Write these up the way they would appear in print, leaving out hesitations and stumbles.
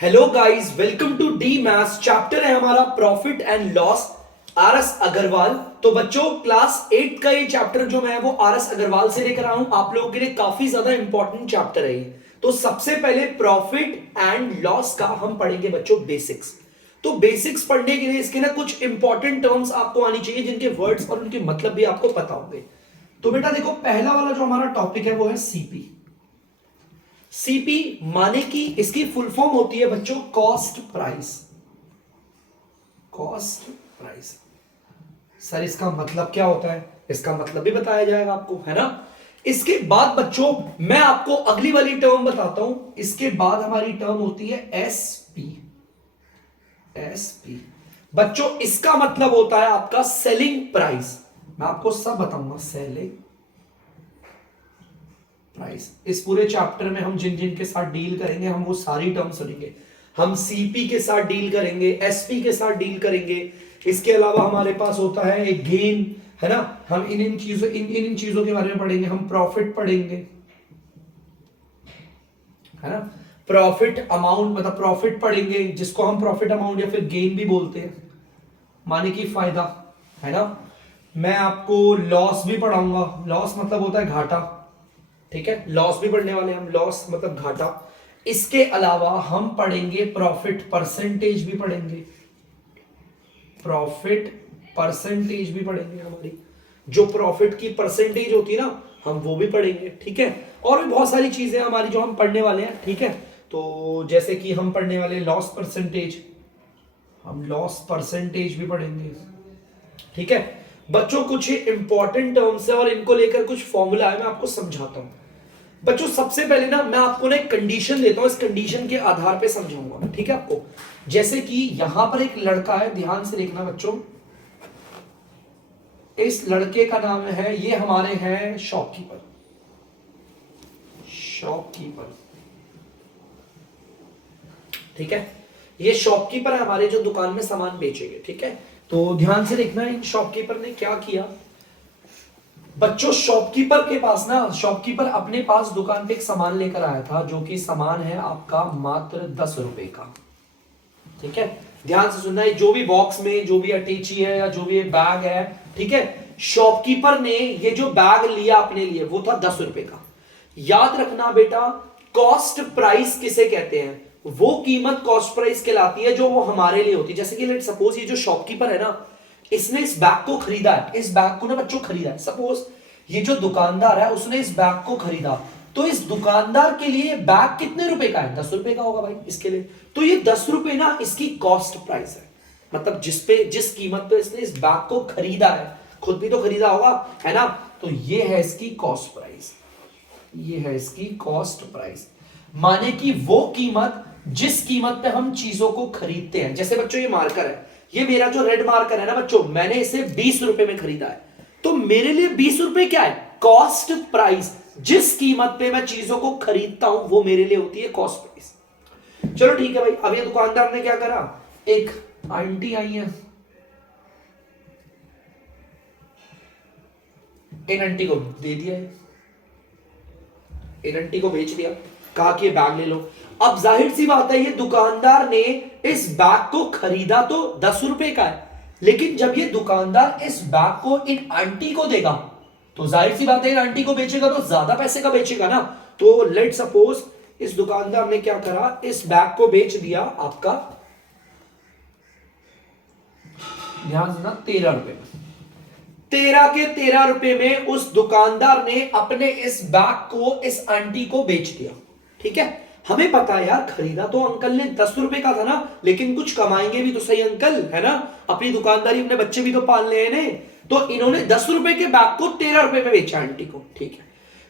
Hello guys, welcome to the maths. Chapter है हमारा profit and loss, R S Agarwal. तो बच्चों, क्लास 8 का ये चैप्टर जो मैं वो आर एस अग्रवाल से लेकर आया हूं। आप लोगों के लिए काफी ज्यादा इंपॉर्टेंट चैप्टर है ये। तो सबसे पहले प्रॉफिट एंड लॉस का हम पढ़ेंगे बच्चों बेसिक्स। तो बेसिक्स पढ़ने के लिए इसके ना कुछ इंपॉर्टेंट टर्म्स आपको आनी चाहिए, जिनके वर्ड्स और उनके मतलब भी आपको पता होंगे। तो बेटा देखो, पहला वाला जो हमारा टॉपिक है वो है सीपी। सीपी माने कि इसकी फुल फॉर्म होती है बच्चों cost price. Cost price. Sir इसका मतलब क्या होता है? इसका मतलब भी बताया जाएगा आपको, है ना। इसके बाद बच्चों मैं आपको अगली वाली टर्म बताता हूं। इसके बाद हमारी टर्म होती है एसपी। एसपी बच्चों इसका मतलब होता है आपका सेलिंग प्राइस। मैं आपको सब बताऊंगा। Selling price. इस पूरे चैप्टर में हम जिन जिन के साथ डील करेंगे हम वो सारी टर्म सुनेंगे। हम सीपी के साथ डील करेंगे, एसपी के साथ डील करेंगे। इसके अलावा हमारे पास होता है एक गेन, है ना। हम इन चीजों के बारे में पढ़ेंगे। हम प्रॉफिट पढ़ेंगे, है ना। प्रॉफिट अमाउंट मतलब प्रॉफिट पढ़ेंगे, जिसको हम प्रॉफिट अमाउंट या फिर गेन भी बोलते हैं, माने कि फायदा, है ना। मैं आपको लॉस भी पढ़ाऊंगा। लॉस मतलब होता है घाटा, ठीक है। लॉस भी पढ़ने वाले हम। लॉस मतलब घाटा। इसके अलावा हम पढ़ेंगे प्रॉफिट परसेंटेज भी पढ़ेंगे। प्रॉफिट परसेंटेज भी पढ़ेंगे। हमारी जो प्रॉफिट की परसेंटेज होती है ना, हम वो भी पढ़ेंगे, ठीक है। और भी बहुत सारी चीजें हमारी जो हम पढ़ने वाले हैं, ठीक है। तो जैसे कि हम पढ़ने वाले लॉस परसेंटेज, हम लॉस परसेंटेज भी पढ़ेंगे, ठीक है। बच्चों कुछ इंपॉर्टेंट टर्म्स है और इनको लेकर कुछ फॉर्मूला है, मैं आपको समझाता हूं। बच्चों सबसे पहले ना मैं आपको ना एक कंडीशन देता हूं, इस कंडीशन के आधार पे समझाऊंगा, ठीक है आपको। जैसे कि यहां पर एक लड़का है, ध्यान से देखना बच्चों। इस लड़के का नाम है, ये हमारे हैं शॉपकीपर। शॉपकीपर, ठीक है। ये शॉपकीपर है हमारे, जो दुकान में सामान बेचेंगे, ठीक है। तो ध्यान से देखना, इन शॉपकीपर ने क्या किया बच्चों। शॉपकीपर के पास ना, शॉपकीपर अपने पास दुकान पे एक सामान लेकर आया था, जो कि सामान है आपका मात्र 10 रुपए का, ठीक है। ध्यान से सुनना है, जो भी बॉक्स में जो भी अटैची है या जो भी बैग है, ठीक है। शॉपकीपर ने ये जो बैग लिया अपने लिए वो था 10 रुपए का। याद रखना बेटा, कॉस्ट प्राइस किसे कहते हैं? वो कीमत कॉस्ट प्राइस कहलाती है जो वो हमारे लिए होती है। जैसे कि लेट सपोज ये जो शॉपकीपर है ना, इसने इस बैग को खरीदा है। इस बैग को ना बच्चों खरीदा है। सपोज ये जो दुकानदार है उसने इस बैग को खरीदा, तो इस दुकानदार के लिए बैग कितने रुपए का है? 10 रुपए का होगा भाई इसके लिए। तो ये 10 रुपए ना इसकी कॉस्ट प्राइस है, मतलब जिस कीमत पे इसने इस बैग को खरीदा है, खुद भी तो खरीदा होगा, है ना। तो ये है इसकी कॉस्ट प्राइस। ये है इसकी कॉस्ट प्राइस, माने कि वो कीमत जिस कीमत पे हम चीजों को खरीदते हैं। जैसे बच्चों ये मार्कर है, ये मेरा जो रेड मार्कर है ना बच्चों, मैंने इसे 20 रुपए में खरीदा है। तो मेरे लिए 20 रुपए क्या है? Cost price. जिस कीमत पे मैं चीजों को खरीदता हूं वो मेरे लिए होती है कॉस्ट प्राइस। चलो ठीक है भाई। अब ये दुकानदार ने क्या करा, एक आंटी आई है, इन आंटी को दे दिया है, इन आंटी को बेच दिया, कहा कि ये बैग ले लो। अब जाहिर सी बात है, ये दुकानदार ने इस बैग को खरीदा तो 10 रुपए का है, लेकिन जब ये दुकानदार इस बैग को इन आंटी को देगा तो जाहिर सी बात है इन आंटी को बेचेगा तो ज्यादा पैसे का बेचेगा ना। तो लेट सपोज इस दुकानदार ने क्या करा, इस बैग को बेच दिया आपका, ध्यान देना, 13 रुपए में। 13 के 13 रुपए में उस दुकानदार ने अपने इस बैग को इस आंटी को बेच दिया, ठीक है। हमें पता है यार, खरीदा तो अंकल ने 10 रुपए का था ना, लेकिन कुछ कमाएंगे भी तो सही अंकल, है ना। अपनी दुकानदारी, अपने बच्चे भी तो पालने हैं ने। तो इन्होंने 10 रुपए के बैग को 13 रुपए में बेचा आंटी को, ठीक है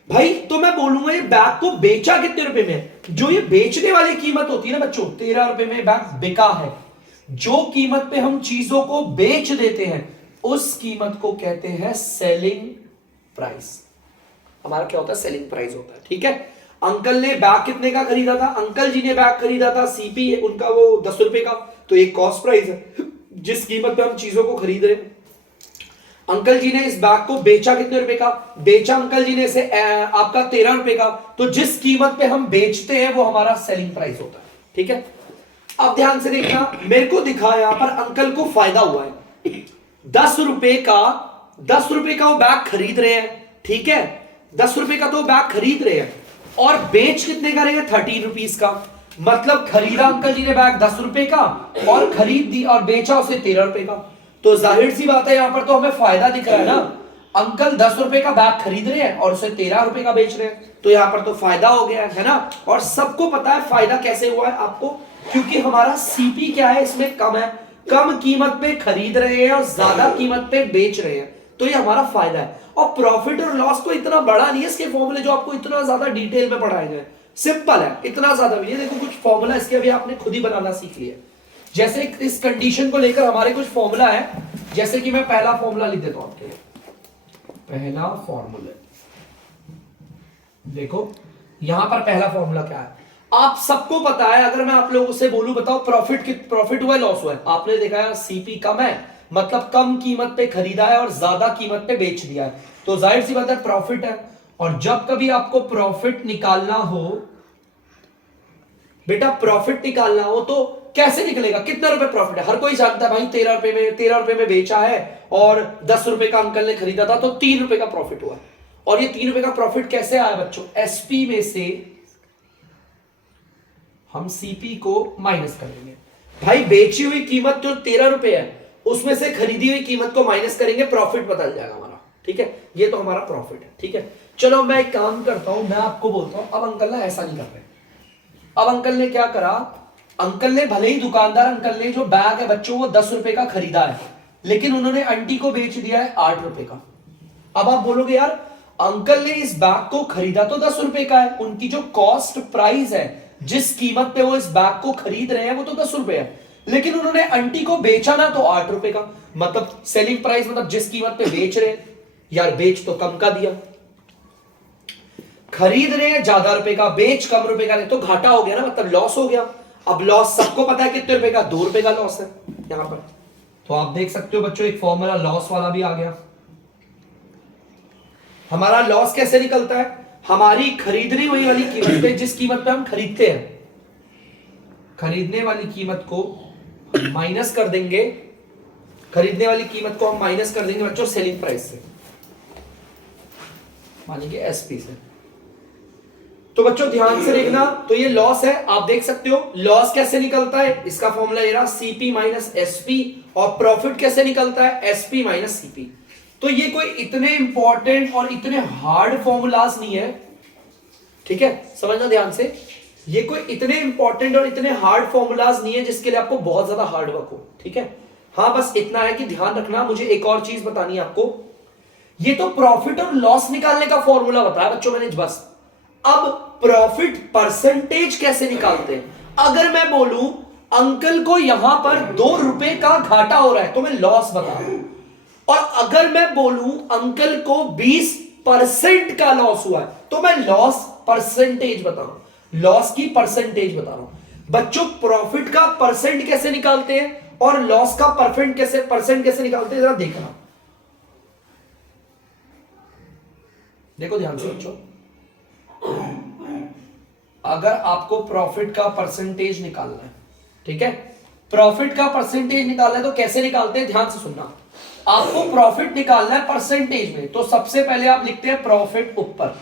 भाई। तो मैं बोलूंगा ये बैग को बेचा कितने रुपए में? जो ये बेचने वाली कीमत होती है ना बच्चों, 13 रुपए में बैग बिका है। जो कीमत पे हम चीजों को बेच देते हैं उस कीमत को कहते हैं सेलिंग प्राइस। हमारा क्या होता है? सेलिंग प्राइस होता है, ठीक है। अंकल ने बैग कितने का खरीदा था? अंकल जी ने बैग खरीदा था, सीपी उनका वो 10 रुपए का, तो ये कॉस्ट प्राइस है, जिस कीमत पे हम चीजों को खरीद रहे हैं। अंकल जी ने इस बैग को बेचा कितने रुपए का? बेचा अंकल जी ने इसे आपका 13 रुपए का, तो जिस कीमत पे हम बेचते हैं वो हमारा सेलिंग प्राइस होता है, ठीक है। अब ध्यान से देखना, मेरे को दिखा यहां पर अंकल को फायदा हुआ है, 10 रुपए का, 10 रुपए का वो बैग खरीद रहे हैं, ठीक है, 10 रुपए का तो वो बैग खरीद रहे हैं और बेच कितने का रहेगा, 13 रुपीज का। मतलब खरीदा अंकल जी ने बैग 10 रुपए का और खरीद दी और बेचा उसे 13 रुपए का। तो जाहिर सी बात है यहां पर तो हमें फायदा दिख रहा है ना, अंकल 10 रुपए का बैग खरीद रहे हैं और उसे 13 रुपए का बेच रहे हैं, तो यहां पर तो फायदा हो गया है ना। और सबको पता है फायदा कैसे हुआ है आपको, क्योंकि हमारा सीपी क्या है, इसमें कम है, कम कीमत पे खरीद रहे हैं और ज्यादा कीमत पे बेच रहे हैं, तो ये हमारा फायदा है। और प्रॉफिट और लॉस को इतना बड़ा नहीं है इसके फॉर्मूले जो आपको इतना ज्यादा डिटेल में पढ़ाए गए, सिंपल है, इतना ज्यादा भी नहीं। देखो कुछ फॉर्मूला इसके अभी आपने खुद ही बनाना सीख लिया, जैसे इस कंडीशन को लेकर हमारे कुछ फॉर्मूला है, जैसे कि मैं पहला फॉर्मूला लिख देता हूं आपके लिए। पहला फॉर्मूला देखो, यहां पर पहला फॉर्मूला क्या है, आप सबको पता है, अगर मैं आप लोगों से बोलूं बताओ प्रॉफिट हुआ है लॉस हुआ है, आपने देखा है सीपी कम है, मतलब कम कीमत पे खरीदा है और ज्यादा कीमत पे बेच दिया है, तो जाहिर सी बात है प्रॉफिट है। और जब कभी आपको प्रॉफिट निकालना हो बेटा, प्रॉफिट निकालना हो तो कैसे निकलेगा, कितना रुपए प्रॉफिट है, हर कोई जानता है भाई 13 रुपए में बेचा है और 10 रुपए का अंकल ने खरीदा था, तो 3 रुपए का प्रॉफिट हुआ। और ये 3 रुपए का प्रॉफिट कैसे आया बच्चों, एसपी में से हम सीपी को माइनस कर देंगे। भाई बेची हुई कीमत जो 13 रुपए है उसमें से खरीदी हुई कीमत को माइनस करेंगे, प्रॉफिट बदल जाएगा हमारा, ठीक है, ये तो हमारा प्रॉफिट है, ठीक है। चलो मैं एक काम करता हूं, मैं आपको बोलता हूं, अब अंकल ना ऐसा नहीं कर रहे। अब अंकल ने क्या करा, अंकल ने भले ही दुकानदार अंकल ने जो बैग है बच्चों वो 10 रुपए का खरीदा है, लेकिन उन्होंने आंटी को बेच दिया है 8 रुपए का। अब आप बोलोगे यार अंकल ने इस बैग को खरीदा तो 10 रुपए का है, उनकी जो कॉस्ट प्राइस है, जिस कीमत पे वो इस बैग को खरीद रहे हैं वो तो 10 रुपए है, लेकिन उन्होंने आंटी को बेचा ना तो 8 रुपए का, मतलब सेलिंग प्राइस, मतलब जिस कीमत पे बेच रहे हैं, यार बेच तो कम का दिया, खरीद रहे हैं ज्यादा रुपए का, बेच कम रुपए का, तो घाटा हो गया ना, मतलब लॉस हो गया। अब लॉस सबको पता है कितने रुपए का, 2 रुपए का लॉस है यहां पर। तो आप देख सकते हो बच्चों एक फॉर्मूला लॉस वाला भी आ गया। हमारा लॉस कैसे निकलता है, हमारी खरीदनी हुई वाली कीमत पे, जिस कीमत पे हम खरीदते हैं, खरीदने वाली कीमत को माइनस कर देंगे, खरीदने वाली कीमत को हम माइनस कर देंगे बच्चों सेलिंग प्राइस से, मानेंगे एसपी से। तो बच्चों ध्यान से देखना, तो ये लॉस है, आप देख सकते हो लॉस कैसे निकलता है, इसका फॉर्मूला ये रहा सीपी माइनस एसपी, और प्रॉफिट कैसे निकलता है, एसपी माइनस सीपी। तो ये कोई इतने इंपॉर्टेंट और इतने हार्ड फॉर्मूलाज नहीं है, ठीक है, समझना ध्यान से, ये कोई इतने इंपॉर्टेंट और इतने हार्ड फॉर्मूलाज नहीं है जिसके लिए आपको बहुत ज्यादा हार्ड वर्क हो, ठीक है। हाँ बस इतना है कि ध्यान रखना, मुझे एक और चीज बतानी है आपको, ये तो प्रॉफिट और लॉस निकालने का फॉर्मूला बताया बच्चों मैंने बस। अब प्रॉफिट परसेंटेज कैसे निकालते हैं, अगर मैं बोलूं अंकल को यहां पर 2 रुपए का घाटा हो रहा है तो मैं लॉस बता रहा हूं, और अगर मैं बोलूं अंकल को 20% का लॉस हुआ है तो मैं लॉस परसेंटेज बता रहा हूं, लॉस की परसेंटेज बता रहा हूं। बच्चों प्रॉफिट का परसेंट कैसे निकालते हैं और लॉस का परसेंट कैसे निकालते हैं, जरा देखना, देखो ध्यान से बच्चों। अगर आपको प्रॉफिट का परसेंटेज निकालना है, ठीक है, प्रॉफिट का परसेंटेज निकालना है तो कैसे निकालते हैं, ध्यान से सुनना। आपको प्रॉफिट निकालना है परसेंटेज में, तो सबसे पहले आप लिखते हैं प्रॉफिट ऊपर,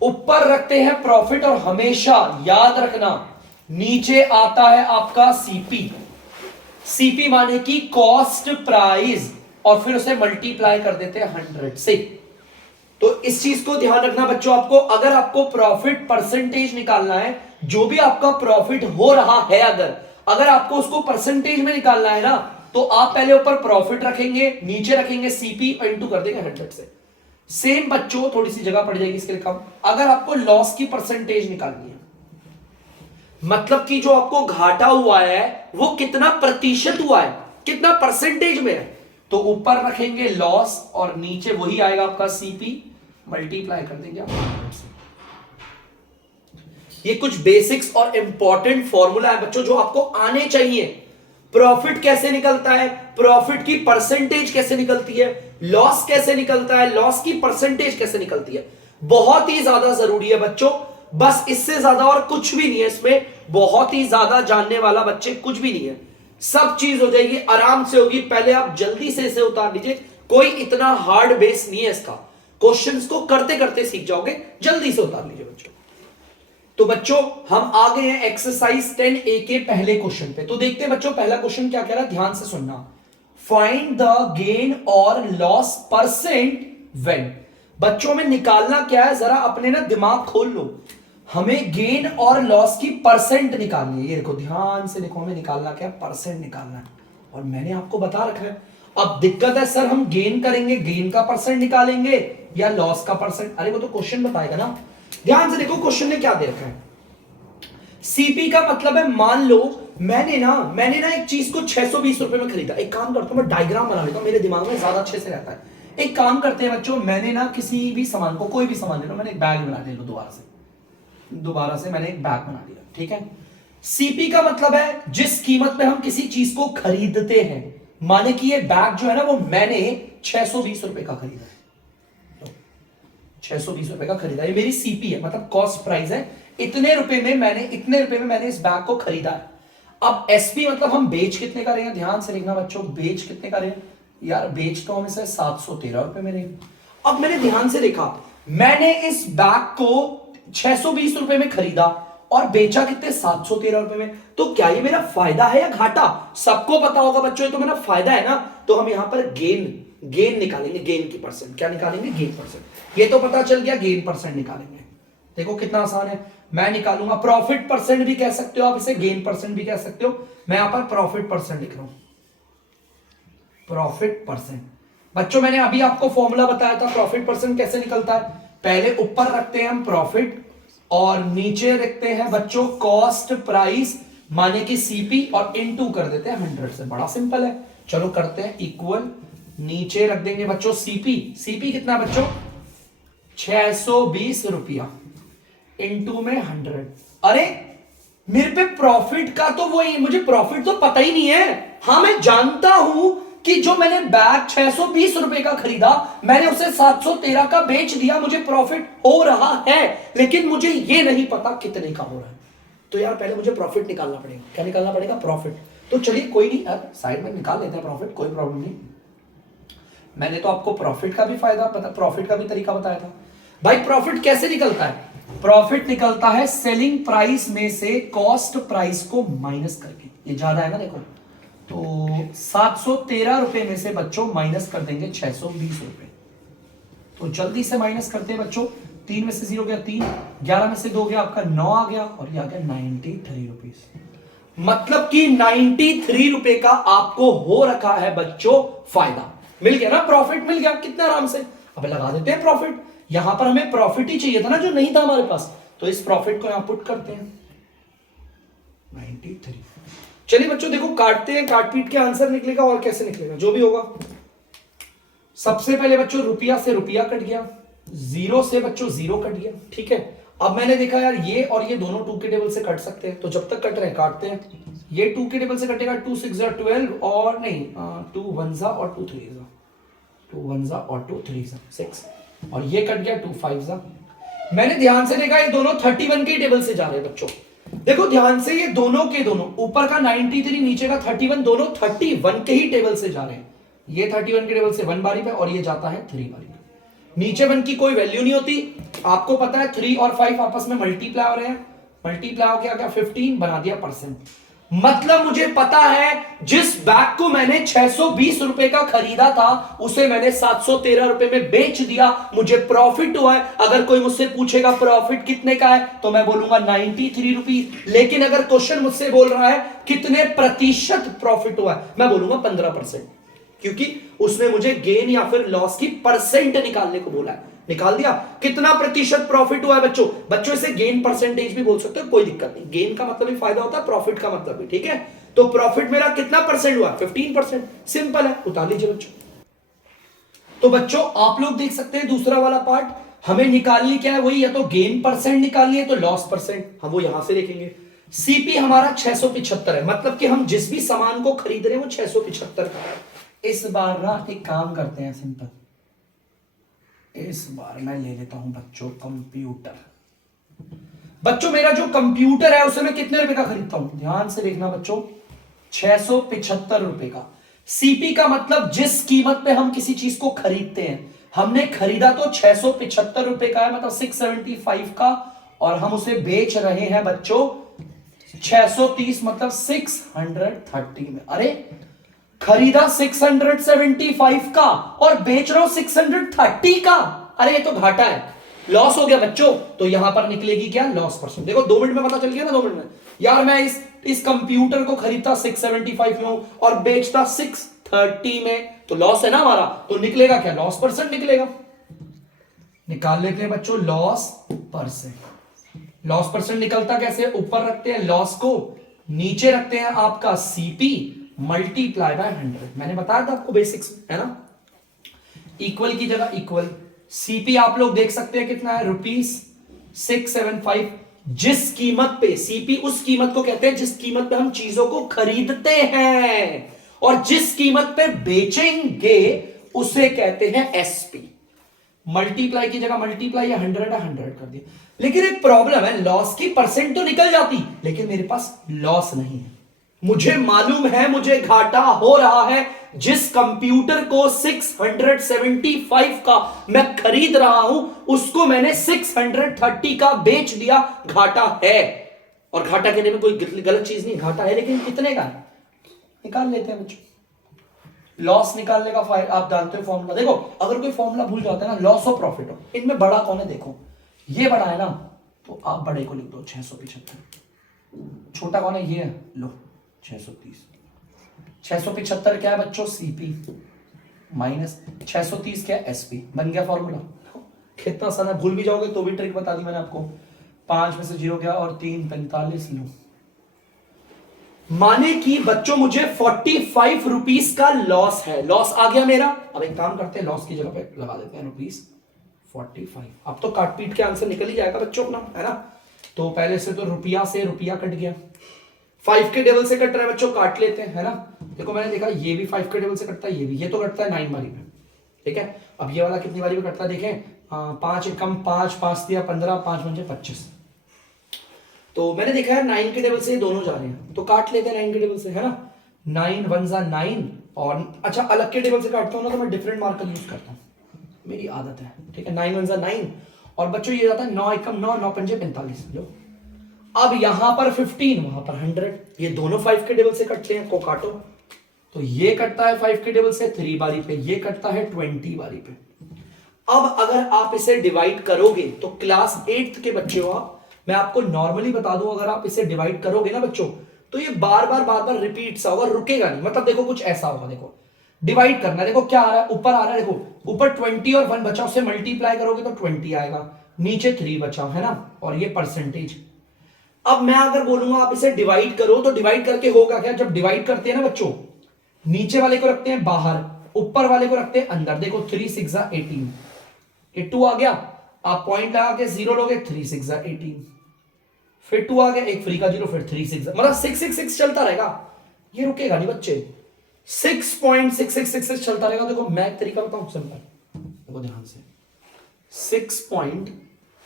ऊपर रखते हैं प्रॉफिट, और हमेशा याद रखना नीचे आता है आपका सीपी, सीपी माने की कॉस्ट प्राइस, और फिर उसे मल्टीप्लाई कर देते हैं 100 से। तो इस चीज को ध्यान रखना बच्चों, आपको अगर आपको प्रॉफिट परसेंटेज निकालना है, जो भी आपका प्रॉफिट हो रहा है अगर आपको उसको परसेंटेज में निकालना है ना, तो आप पहले ऊपर प्रॉफिट रखेंगे, नीचे रखेंगे सीपी, इंटू कर देंगे 100 से। सेम बच्चों थोड़ी सी जगह पड़ जाएगी इसके लिए कम, अगर आपको लॉस की परसेंटेज निकालनी है, मतलब कि जो आपको घाटा हुआ है वो कितना प्रतिशत हुआ है, कितना परसेंटेज में है, तो ऊपर रखेंगे लॉस और नीचे वही आएगा आपका सीपी, मल्टीप्लाई कर देंगे आप 100 से। ये कुछ बेसिक्स और इंपॉर्टेंट फॉर्मूला है बच्चों जो आपको आने चाहिए। प्रॉफिट कैसे निकलता है, प्रॉफिट की परसेंटेज कैसे निकलती है, लॉस कैसे निकलता है, लॉस की परसेंटेज कैसे निकलती है, बहुत ही ज्यादा जरूरी है बच्चों। बस इससे ज्यादा और कुछ भी नहीं है इसमें, बहुत ही ज्यादा जानने वाला बच्चे कुछ भी नहीं है, सब चीज हो जाएगी, आराम से होगी। पहले आप जल्दी से इसे उतार लीजिए, कोई इतना हार्ड बेस नहीं है इसका, क्वेश्चंस को करते करते सीख जाओगे, जल्दी से उतार लीजिए बच्चों। तो बच्चों हम आ गए हैं एक्सरसाइज 10A के पहले क्वेश्चन पे। तो देखते हैं बच्चों पहला क्वेश्चन क्या कह रहा है, ध्यान से सुनना। फाइंड द गेन और लॉस परसेंट व्हेन। बच्चों में निकालना क्या है, जरा अपने ना दिमाग खोल लो। हमें गेन और लॉस की परसेंट निकालनी है। ये देखो ध्यान से देखो, हमें निकालना क्या है, परसेंट निकालना है। और मैंने आपको बता रखा है। अब दिक्कत है सर हम गेन करेंगे, गेन का परसेंट निकालेंगे या लॉस का परसेंट। अरे वो तो क्वेश्चन बताएगा ना। ध्यान से देखो क्वेश्चन ने क्या दे रखा है। सीपी का मतलब है, मान लो मैंने ना एक चीज को 620 रुपए में खरीदा। एक काम करता हूं, मैं डायग्राम बना लेता हूं, मेरे दिमाग में ज्यादा अच्छे से रहता है। एक काम करते हैं बच्चों, मैंने ना किसी भी सामान को, कोई भी सामान ले लो, मैंने एक बैग बना दिया, दोबारा से मैंने एक बैग बना दिया, ठीक है। सीपी का मतलब है जिस कीमत पे हम किसी चीज को खरीदते हैं। माने कि ये बैग जो है ना वो मैंने 620 रुपए का खरीदा है, 620 रुपए का खरीदा, ये मेरी सीपी है, मतलब कॉस्ट प्राइस है। इतने रुपए में मैंने इस बैग को खरीदा है। अब एसपी मतलब हम बेच कितने का रहे हैं, ध्यान से लिखना बच्चों, बेच कितने का रहे हैं यार, बेच तो हम इसे 713 रुपए में रहे। अब मैंने ध्यान से देखा, मैंने इस बैग को 620 रुपए में खरीदा और बेचा कितने, 713 रुपए में। तो क्या ये मेरा फायदा है या घाटा? सबको पता होगा बच्चों ये तो मेरा फायदा है ना। तो हम यहां पर गेन निकालेंगे, गेन की परसेंट। क्या निकालेंगे, गेन परसेंट। ये तो पता चल गया, गेन परसेंट निकालेंगे। देखो कितना आसान है, मैं निकालूंगा। प्रॉफिट परसेंट भी कह सकते हो आप इसे, गेन परसेंट भी कह सकते हो। मैं यहां पर प्रॉफिट परसेंट लिख रहा हूं, प्रॉफिट परसेंट। बच्चों मैंने अभी आपको फॉर्मूला बताया था, प्रॉफिट परसेंट कैसे निकलता है। पहले ऊपर रखते हैं हम प्रॉफिट और नीचे रखते हैं बच्चों कॉस्ट प्राइस, माने कि सीपी, और इनटू कर देते हैं 100 से। बड़ा सिंपल है, चलो करते हैं इक्वल, नीचे रख देंगे बच्चों सीपी। सीपी कितना बच्चों, 620 रुपया, इनटू में 100। अरे मेरे पे प्रॉफिट का तो वही, मुझे प्रॉफिट तो पता ही नहीं है। हाँ मैं जानता हूं कि जो मैंने बैग 620 रुपए का खरीदा, मैंने उसे 713 का बेच दिया, मुझे प्रॉफिट हो रहा है, लेकिन मुझे ये नहीं पता कितने का हो रहा है। तो यार पहले मुझे प्रॉफिट निकालना पड़ेगा। क्या निकालना पड़ेगा, प्रॉफिट। तो चलिए कोई नहीं यार, साइड में निकाल लेते हैं प्रॉफिट, कोई प्रॉब्लम नहीं। मैंने तो आपको प्रॉफिट का भी फायदा पता, प्रॉफिट का भी तरीका बताया था। भाई प्रॉफिट कैसे निकलता है, प्रॉफिट निकलता है सेलिंग प्राइस में से कॉस्ट प्राइस को माइनस करके। ये ज्यादा है ना, देखो तो 713 रुपए में से बच्चों माइनस कर देंगे 620 रुपए। तो जल्दी से माइनस करते हैं बच्चों, 3 में से 0 गया 3, 11 में से 2 गया आपका 9 आ गया, और ये आ गया 93 रुपीज। मतलब कि 93 रुपए का आपको हो रखा है बच्चों फायदा। मिल गया ना, प्रॉफिट मिल गया कितना आराम से। अब लगा देते हैं प्रॉफिट। यहां पर हमें प्रॉफिट ही चाहिए था ना, जो नहीं था हमारे पास, तो इस प्रॉफिट को यहां पुट करते हैं 93। चलिए बच्चों देखो काटते हैं, काट पीट के आंसर निकलेगा, और कैसे निकलेगा जो भी होगा। सबसे पहले बच्चों रुपया से रुपया कट गया, 0 से बच्चों 0 कट गया, ठीक है। अब मैंने देखा यार ये और ये दोनों 2 के टेबल से कट सकते हैं, तो जब तक कट रहे हैं काटते हैं। ये 2 के टेबल से कटेगा, 2 6 12, और नहीं 2 1 और 2 3 2 1 और 2 3 6, और ये कट गया 2 5। मैंने ध्यान से देखा ये दोनों 31 के टेबल से जा रहे हैं बच्चों। देखो ध्यान से, ये दोनों के दोनों, ऊपर का 93 नीचे का 31, दोनों 31 के ही टेबल से जा रहे हैं। ये 31 के टेबल से 1 बारी पे, और ये जाता है 3 बारी पे। नीचे 1 की कोई वैल्यू नहीं होती, आपको पता है 3 और 5 आपस में मल्टीप्लाई हो रहे हैं, मल्टीप्लाई हो गया क्या 15, बना दिया परसेंट। मतलब मुझे पता है जिस बैग को मैंने 620 रुपए का खरीदा था, उसे मैंने 713 रुपए में बेच दिया, मुझे प्रॉफिट हुआ है। अगर कोई मुझसे पूछेगा प्रॉफिट कितने का है, तो मैं बोलूंगा 93 रुपीज। लेकिन अगर क्वेश्चन मुझसे बोल रहा है कितने प्रतिशत प्रॉफिट हुआ है, मैं बोलूंगा 15%, क्योंकि उसने मुझे गेन या फिर लॉस की परसेंट निकालने को बोला है। निकाल दिया, कितना प्रतिशत प्रॉफिट हुआ है बच्चों। बच्चों इसे गेन परसेंटेज भी बोल सकते हो, कोई दिक्कत नहीं। गेन का मतलब भी फायदा होता है, प्रॉफिट का मतलब भी, ठीक है। तो प्रॉफिट मेरा कितना परसेंट हुआ, 15%। सिंपल है, उतार लीजिए बच्चों। तो बच्चों आप लोग देख सकते हैं दूसरा वाला पार्ट, हमें निकालनी क्या है, वही या तो गेन परसेंट निकालनी है तो लॉस परसेंट, हम वो यहां से देखेंगे। सीपी हमारा 675 है, मतलब कि हम जिस भी सामान को खरीद रहे हैं वो 675 का है। इस बार ना एक काम करते हैं सिंपल, इस बार मैं ले लेता हूं बच्चों कंप्यूटर। बच्चों मेरा जो कंप्यूटर है उसे मैं कितने रुपए का खरीदता हूं, ध्यान से देखना बच्चों, 675 रुपए का। सीपी का मतलब जिस कीमत पे हम किसी चीज को खरीदते हैं, हमने खरीदा तो 675 रुपए का है, मतलब 675 का, और हम उसे बेच रहे हैं बच्चों 630, मतलब 630 में। अरे खरीदा 675 का और बेच रहा हूं 630 का, अरे ये तो घाटा है, लॉस हो गया बच्चों। तो यहां पर निकलेगी क्या, लॉस परसेंट। देखो 2 मिनट में पता चल गया ना, 2 मिनट में। यार मैं इस कंप्यूटर को खरीदता 675 में हूं और बेचता 630 में, तो लॉस है ना हमारा, तो निकलेगा क्या, लॉस परसेंट निकलेगा। निकाल लेते हैं बच्चों लॉस परसेंट। लॉस परसेंट निकलता कैसे, ऊपर रखते हैं लॉस को, नीचे रखते हैं आपका सीपी मल्टीप्लाई बाय 100। मैंने बताया था आपको बेसिक्स, है ना। इक्वल की जगह इक्वल, सीपी आप लोग देख सकते हैं कितना है, ₹675। जिस कीमत पे, सीपी उस कीमत को कहते हैं जिस कीमत पे हम चीजों को खरीदते हैं, और जिस कीमत पे बेचेंगे उसे कहते हैं एसपी। मल्टीप्लाई की जगह मल्टीप्लाई या 100 कर दिया। लेकिन एक प्रॉब्लम है, लॉस की परसेंट तो निकल जाती, लेकिन मेरे पास लॉस नहीं है। मुझे मालूम है मुझे घाटा हो रहा है, जिस कंप्यूटर को 675 का मैं खरीद रहा हूं उसको मैंने 630 का बेच दिया, घाटा है। और घाटा कहने में कोई गलत चीज नहीं, घाटा है, लेकिन कितने का है, निकाल लेते हैं बच्चों। लॉस निकालने का आप जानते हो फॉर्मूला, देखो अगर कोई फॉर्मूला भूल जाता है ना, लॉस और प्रॉफिट हो, इनमें बड़ा कौन है, देखो ये बड़ा है ना, तो आप बड़े को लिख दो 675, छोटा कौन है, ये है, लो 630। 675 क्या है बच्चों, सीपी माइनस 630 क्या है, एसपी। बन गया फॉर्मूला। कितना आसान है, भूल भी जाओगे तो भी ट्रिक बता दी मैंने आपको। 5 में से 0 गया और 3 45 लो। माने कि बच्चों मुझे 45 रुपीस का लॉस है, लॉस आ गया मेरा। अब एक काम करते हैं, लॉस की जगह पे लगा देते हैं ₹45। अब तो काट पीट के आंसर निकल ही जाएगा बच्चों अपना, है ना। तो पहले से तो रुपया से रुपया कट गया, 5 के टेबल से कट रहा है बच्चों, काट लेते हैं, है ना। देखो मैंने देखा ये भी 5 के टेबल से कटता है, ये भी, ये तो कटता है 9 बारी पे, ठीक है। अब ये वाला कितनी बारी पे कटता है, देखें 5 एकम 5, 5 दिया 15, 5 पंजे 25। तो मैंने देखा है 9 के टेबल से दोनों जा रहे हैं, तो काट लेते हैं 9 के टेबल से, है ना। 9 1 जा 9, और अच्छा अलग के टेबल से काटता हूँ ना तो मैं डिफरेंट मार्कर यूज करता हूँ, मेरी आदत है, ठीक है। 9 1 जा 9, और बच्चों ये जाता है 9 एकम 9, 9 पंजे 45। लो अब यहां पर 15, वहां पर 100, ये दोनों 5 के टेबल से कटते हैं, को काटो। तो ये कटता है 5 के टेबल से 3 बारी पे, ये कटता है 20 बारी पे। अब अगर आप इसे डिवाइड करोगे तो क्लास 8th के बच्चे हो आप, मैं आपको नॉर्मली बता दूं, अगर आप इसे डिवाइड करोगे ना बच्चों, तो ये बार बार रिपीट सा होगा, रुकेगा नहीं। मतलब देखो कुछ ऐसा होगा, देखो डिवाइड करना है, देखो क्या आ रहा है, ऊपर आ रहा है, देखो ऊपर 20 और 1 बचा, उसे मल्टीप्लाई करोगे तो 20 आएगा, नीचे 3 बचा, है ना, और ये परसेंटेज। अब मैं अगर बोलूंगा आप इसे डिवाइड करो, तो डिवाइड करके होगा क्या, जब डिवाइड करते हैं ना बच्चों, नीचे वाले को रखते हैं बाहर, ऊपर वाले को रखते हैं अंदर। देखो 3 6 जा 18, ये 2 आ गया, आप पॉइंट लगा के 0 लोगे, 3 6 जा 18, फिर 2 आ गया, एक फ्री का 0, फिर 3 6, मतलब 6 6 6 चलता रहेगा, ये रुकेगा नहीं बच्चे, 6.6666 चलता रहेगा। देखो मैं एक तरीका बताऊं सिंपल, देखो ध्यान से, 6 पॉइंट,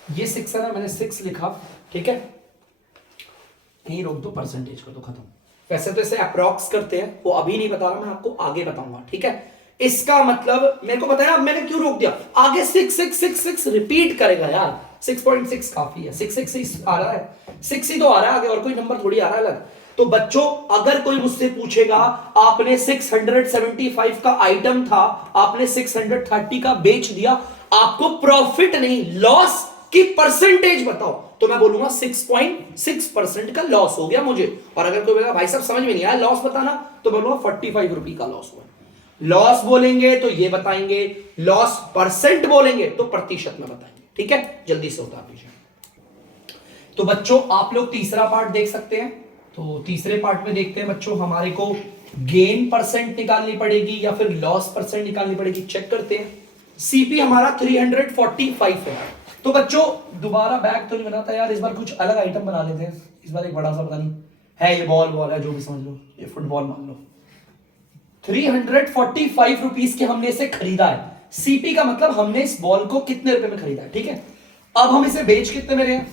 ये 6 है ना, मैंने 6 लिखा, ठीक है, यहीं रोक दो, परसेंटेज कर दो, खत्म। वैसे तो इसे अप्रॉक्स करते हैं, वो अभी नहीं बता रहा, मैं आपको आगे बताऊंगा, ठीक है। इसका मतलब मेरे को बताया, मैंने क्यों रोक दिया, आगे 6 6 6 6 रिपीट करेगा यार, 6.6 काफी है, 6 6 6 आ रहा है, 6 ही तो आ रहा है, आगे और कोई नंबर थोड़ी आ रहा है अलग। तो बच्चों अगर कोई मुझसे पूछेगा, आपने 675 का आइटम था, आपने 630 का बेच दिया, आपको प्रॉफिट नहीं लॉस की परसेंटेज बताओ, तो मैं बोलूंगा 6.6% का लॉस हो गया मुझे। और अगर कोई बोलेगा भाई साहब समझ में नहीं आया लॉस बताना, तो बोलूंगा 45 रुपए का लॉस हुआ। लॉस बोलेंगे तो ये बताएंगे, लॉस परसेंट बोलेंगे तो प्रतिशत में बताएंगे, ठीक है। जल्दी से उतार दीजिए। तो बच्चों आप लोग तीसरा पार्ट देख सकते हैं। तो तीसरे पार्ट में देखते हैं बच्चों, हमारे को गेन परसेंट निकालनी पड़ेगी या फिर लॉस परसेंट निकालनी पड़ेगी, चेक करते हैं। सीपी हमारा 345 है। तो बच्चों दोबारा बैग तो नहीं बनाता यार, इस बार कुछ अलग आइटम बना लेते हैं। इस बार एक बड़ा सा, पता नहीं है, ये बॉल है, जो भी समझ लो, ये फुटबॉल मान लो। 345 रुपीस के हमने इसे खरीदा है। सीपी का मतलब हमने इस बॉल को कितने रुपए में खरीदा है, ठीक है। अब हम इसे बेच कितने में रहे हैं,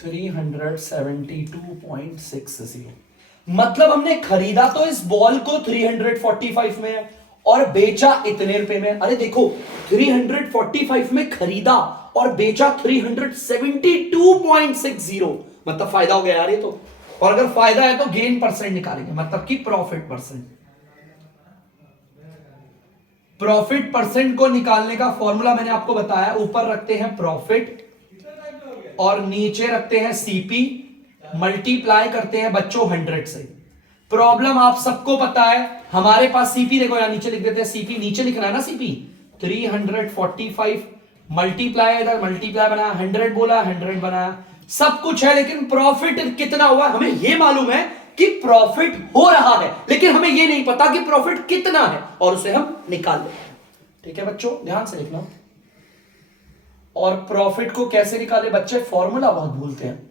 372.60। मतलब हमने खरीदा तो इस बॉल को 345 में है और बेचा इतने रुपए में। अरे देखो 345 में खरीदा और बेचा 372.60, मतलब फायदा हो गया यार ये तो। और अगर फायदा है तो गेन परसेंट निकालेंगे, मतलब कि प्रॉफिट परसेंट। प्रॉफिट परसेंट को निकालने का फॉर्मूला मैंने आपको बताया, ऊपर रखते हैं प्रॉफिट और नीचे रखते हैं सीपी, मल्टीप्लाई करते हैं बच्चों 100 से। प्रॉब्लम आप सबको पता है, हमारे पास सीपी देखो यहां नीचे लिख देते हैं, सीपी नीचे लिखना है ना, सीपी 345 मल्टीप्लाई, इधर मल्टीप्लाई बनाया, 100 बोला, 100 बनाया, सब कुछ है, लेकिन प्रॉफिट कितना हुआ हमें ये मालूम है कि प्रॉफिट हो रहा है, लेकिन हमें ये नहीं पता कि प्रॉफिट कितना है, और उसे हम निकाल लेते हैं। ठीक है बच्चों, ध्यान से लिखना। और प्रॉफिट को कैसे निकाले बच्चे, फॉर्मूला बहुत भूलते हैं।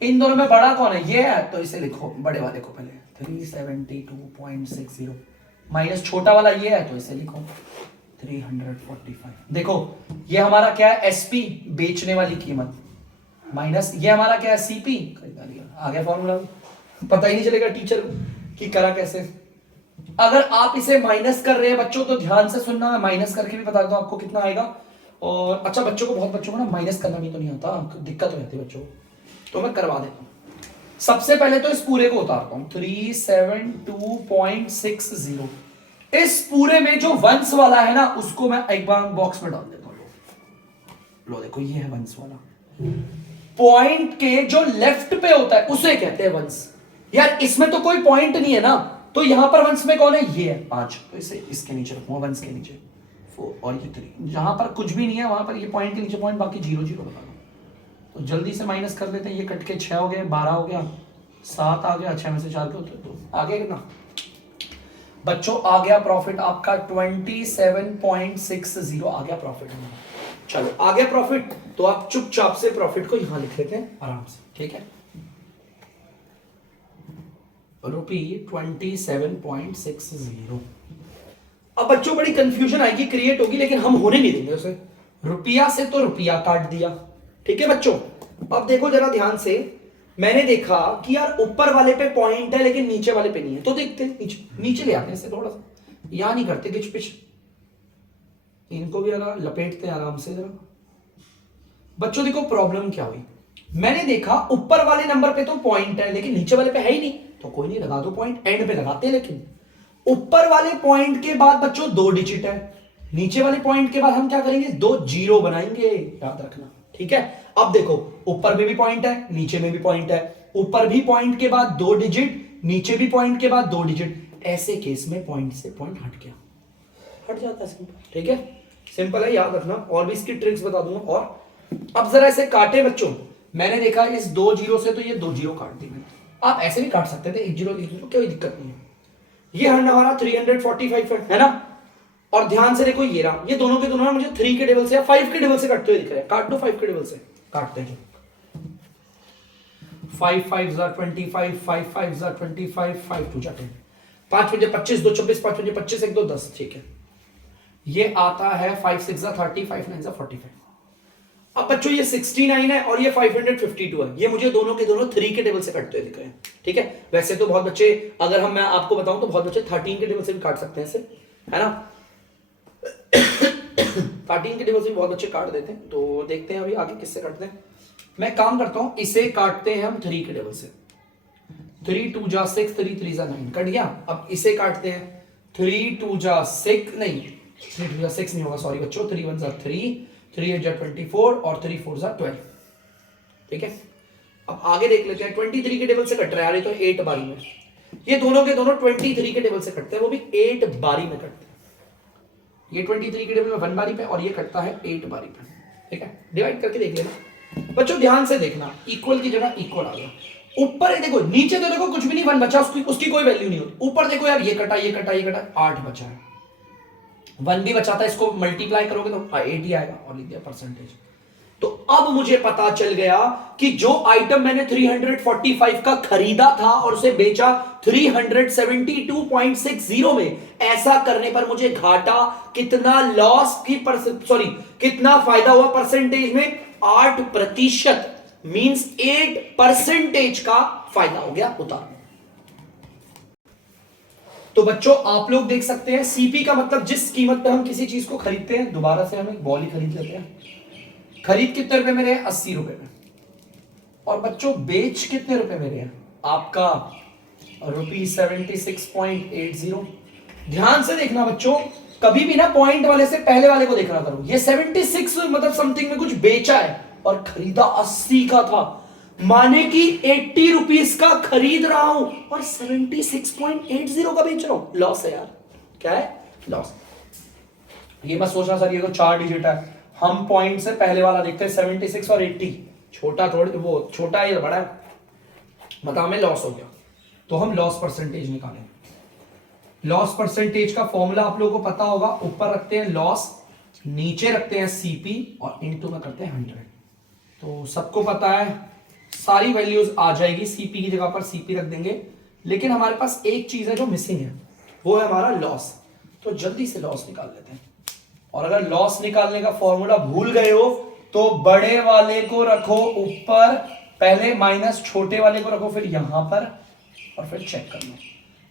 इन दोनों में बड़ा कौन है, ये है, तो इसे लिखो बड़े वाले को पहले 372.60 माइनस छोटा वाला ये है, तो इसे लिखो 345। देखो ये हमारा क्या है, एसपी बेचने वाली कीमत, माइनस ये हमारा क्या है, सीपी खरीदारी। आगे फॉर्मूला पता ही नहीं चलेगा टीचर कि करा कैसे। अगर आप इसे माइनस कर रहे हैं बच्चों तो ध्यान से सुनना, मैं माइनस करके भी बता देता हूं आपको कितना आएगा। और अच्छा बच्चों को, बहुत बच्चों को ना माइनस करना भी तो नहीं आता, दिक्कत हो जाती है बच्चों को, तो मैं करवा देता हूं। सबसे पहले तो इस पूरे को उतारता हूं, 372.60। इस पूरे में जो वंस वाला है ना, उसको मैं एक बार बॉक्स में डाल देता हूं। लो देखो ये है वंस वाला, पॉइंट के जो लेफ्ट पे होता है उसे कहते हैं वंस। यार इसमें तो कोई पॉइंट नहीं है ना, तो यहां पर वंस में कौन है, ये है 5, तो इसे इसके नीचे रखूंगा, वंस के नीचे 4 और ये 3। जहां पर कुछ भी नहीं है वहां पर ये पॉइंट के नीचे पॉइंट, बाकी 0 0 बता दो। तो जल्दी से माइनस कर लेते हैं, ये कट के 6 हो गए, 12 हो गया, 7 आ गया, 6 में से 4 के होते तो आगे कितना बच्चों आ गया प्रॉफिट आपका 27.60 आ गया प्रॉफिट। चलो आ गया प्रॉफिट, तो आप चुपचाप से प्रॉफिट को यहां लिख लेते हैं आराम से, ठीक है। ₹27.60। अब बच्चों बड़ी कंफ्यूजन आएगी, क्रिएट होगी, लेकिन हम होने नहीं देंगे उसे। रुपया से तो रुपया काट दिया, ठीक है बच्चों। अब देखो जरा ध्यान से, मैंने देखा कि यार ऊपर वाले पे पॉइंट है लेकिन नीचे वाले पे नहीं है, तो देखते हैं नीचे ले आते हैं इसे, थोड़ा सा यहां नहीं करते किच पिच, इनको भी जरा लपेटते हैं आराम से जरा। बच्चों देखो प्रॉब्लम क्या हुई, मैंने देखा ऊपर वाले नंबर पे तो पॉइंट है लेकिन नीचे वाले पे है ही नहीं, तो कोई नहीं लगा दो पॉइंट, एंड पे लगाते हैं। लेकिन ऊपर वाले पॉइंट के बाद बच्चों 2 डिजिट है, नीचे वाले पॉइंट के बाद हम क्या करेंगे, 2 0 बनाएंगे, याद रखना, ठीक है। अब देखो ऊपर में भी पॉइंट है, नीचे में भी पॉइंट है, ऊपर भी पॉइंट के बाद 2 डिजिट, नीचे भी पॉइंट के बाद 2 डिजिट, ऐसे केस में पॉइंट से पॉइंट हट गया, हट जाता है, सिंपल, ठीक है, सिंपल है, याद रखना। और भी इसकी ट्रिक्स बता दूंगा। और अब जरा ऐसे काटे बच्चों, मैंने देखा इस 2 0 से तो ये 2 0 काट दी मैंने, आप ऐसे भी काट सकते थे 1 0 1 0, कोई दिक्कत नहीं है। ये हमारा 345 है ना। और ध्यान से देखो ये रहा, ये दोनों के दोनों मुझे 3 के टेबल से या 5 के टेबल से कटते हुए दिख रहे हैं, काट दो 5 के टेबल से, काटते हैं। 5 5 25, 5 5 25, 5 2 10, 5 5 25, 2 24, 5 5 25, 1 2 10, ठीक है। ये आता है 5 6 30, 5 9 45। अब बच्चों ये 69 है और ये 552 है, ये मुझे दोनों के दोनों 3 के टेबल से कटते हुए दिख रहे हैं, ठीक है। वैसे तो बहुत बच्चे, अगर मैं आपको बताऊं तो बहुत बच्चे 13 के टेबल से भी काट सकते हैं इसे, है ना। 13 के टेबल से भी बहुत बच्चे काट देते हैं, तो देखते हैं अभी आगे किससे काटते हैं। मैं काम करता हूं, इसे काटते हैं हम 3 के टेबल से, 3 2 जा 6, 3 3 जा 9, कट गया। अब इसे काटते हैं 3 2 जा 6, नहीं 3 2 जा 6 नहीं होगा, सॉरी बच्चों, 3 1 जा 3, 3 8 जा 24 और 3 4 जा 12, ठीक है। अब आगे देख लेते हैं, 23 के टेबल से कट रहा है, ये तो 8 बारी में, ये दोनों के दोनों 23 के टेबल से कटते हैं, वो भी 8 बारी में कटते हैं। ये 23 के टेबल में 1 बारी पे और ये कटता है 8 बारी पे, ठीक है। डिवाइड करके देख लेना बच्चों, ध्यान से देखना, इक्वल की जगह इक्वल आ गया। ऊपर देखो, नीचे तो देखो कुछ भी नहीं, 1 बचा, उसकी कोई वैल्यू नहीं होती। ऊपर देखो यार, ये कटा ये कटा ये कटा, 8 बचा है, 1 भी बचा था, इसको मल्टीप्लाई करोगे तो 8 ही आएगा, और लिख दिया परसेंटेज। तो अब मुझे पता चल गया कि जो आइटम मैंने 345 का खरीदा था और उसे बेचा 372.60 में, ऐसा करने पर मुझे घाटा कितना, लॉस की कितना फायदा हुआ परसेंटेज में, 8%। मींस 8% का फायदा हो गया। उतार। तो बच्चों आप लोग देख सकते हैं सीपी का मतलब जिस कीमत पे हम किसी चीज को खरीदते हैं, दोबारा से हम एक बॉल ही खरीद लेते हैं। खरीद कितने रुपए में रहे? 80 रुपए में। और बच्चों बेच कितने रुपए में रहे? आपका ₹76.80। ध्यान से देखना बच्चों, कभी भी ना पॉइंट वाले से पहले वाले को देखना करो। ये 76 मतलब समथिंग में कुछ बेचा है और खरीदा 80 का था, माने कि 80 रुपीस का खरीद रहा हूं और 76.80 का बेच रहा हूं। लॉस है यार। क्या है? लॉस। ये मत सोचना सर ये तो 4 डिजिट है, हम पॉइंट से पहले वाला देखते हैं 76 और 80। छोटा थोड़ी, वो छोटा है या बड़ा है, मतलब हमें लॉस हो गया तो हम लॉस परसेंटेज निकालें। लॉस परसेंटेज का फॉर्मूला आप लोगों को पता होगा, ऊपर रखते हैं लॉस, नीचे रखते हैं सीपी और इनटू में करते हैं 100। तो सबको पता है सारी वैल्यूज आ जाएगी, सीपी की जगह पर सीपी रख देंगे। लेकिन हमारे पास एक चीज है जो मिसिंग है, वो है हमारा लॉस। तो जल्दी से लॉस निकाल लेते हैं। और अगर लॉस निकालने का फॉर्मूला भूल गए हो तो बड़े वाले को रखो ऊपर, पहले माइनस छोटे वाले को रखो फिर यहां पर, और फिर चेक कर लो।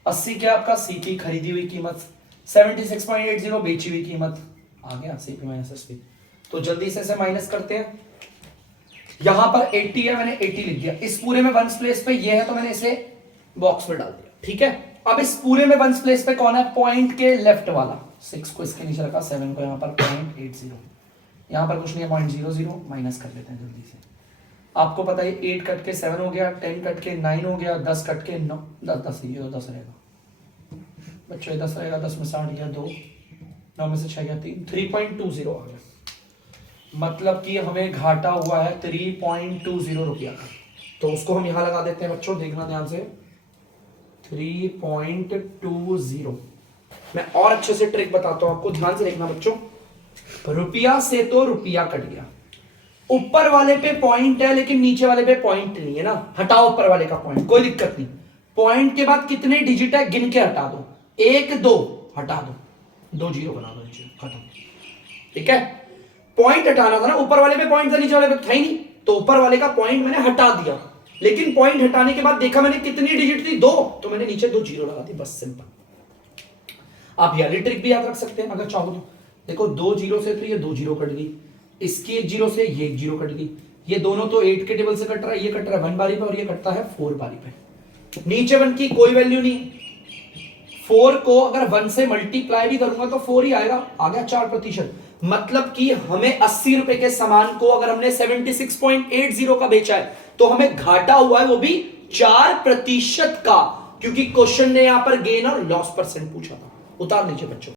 80 क्या आपका सीपी खरीदी हुई कीमत, 76.80 बेची हुई कीमत, आ गया सीपी माइनस एसपी। तो जल्दी से माइनस करते हैं। यहां पर 80 है, मैंने 80 लिख दिया। इस पूरे में वंस प्लेस पे ये है तो मैंने इसे बॉक्स में डाल दिया। ठीक है, अब इस पूरे में वंस प्लेस पे कौन है? पॉइंट के लेफ्ट वाला। 6 को इसके नीचे रखा, 7 को यहां पर 0.80, यहां पर कुछ नहीं है 0.00, माइनस कर लेते हैं जल्दी से। आपको पता है 8 कट के 7 हो गया, 10 कट के 9 हो गया, 10 कट के 9, 10 ये तो 10 रहेगा बच्चों, 10 रहेगा, 10 में 60 गया 2, 9 में से 6 गया 3, 3.20 आ गया। मतलब कि हमें घाटा हुआ है 3.20 रुपया का। तो उसको हम यहां लगा देते हैं बच्चों, देखना ध्यान से, 3.20। मैं और अच्छे से ट्रिक बताता हूं आपको, ध्यान से देखना बच्चों। रुपया से तो रुपया कट गया, ऊपर वाले पे पॉइंट है लेकिन नीचे वाले पे पॉइंट नहीं है ना, हटाओ ऊपर वाले का पॉइंट, कोई दिक्कत नहीं। पॉइंट के बाद कितने डिजिट है गिन के हटा दो, 1 2 हटा दो, 2 जीरो बना दो नीचे, खत्म। ठीक है, पॉइंट हटाना था ना, ऊपर वाले पे पॉइंट था, नीचे वाले पे था ही नहीं, तो ऊपर वाले का पॉइंट मैंने हटा दिया। लेकिन पॉइंट हटाने के बाद देखा मैंने कितनी डिजिट थी, 2, तो मैंने नीचे 2 जीरो लगा दी, बस सिंपल। आप ये वाली ट्रिक भी याद रख सकते हैं अगर चाहो तो। देखो 2 जीरो से तो ये 2 जीरो कट गई, इसकी 1 जीरो से ये 1 जीरो कट गई, ये दोनों तो 8 के टेबल से कट रहा है, ये कट रहा है 1 बारी पे और ये कटता है 4 बारी पे। नीचे 1 की कोई वैल्यू नहीं, 4 को अगर 1 से मल्टीप्लाई भी करूंगा तो 4 ही आएगा, आ गया 4%। मतलब कि हमें 80 रुपए के सामान को अगर हमने 76.80 का बेचा है तो हमें घाटा हुआ है, वो भी 4% का, क्योंकि क्वेश्चन ने यहां पर गेन और लॉस परसेंट पूछा था। उतार लीजिए बच्चों।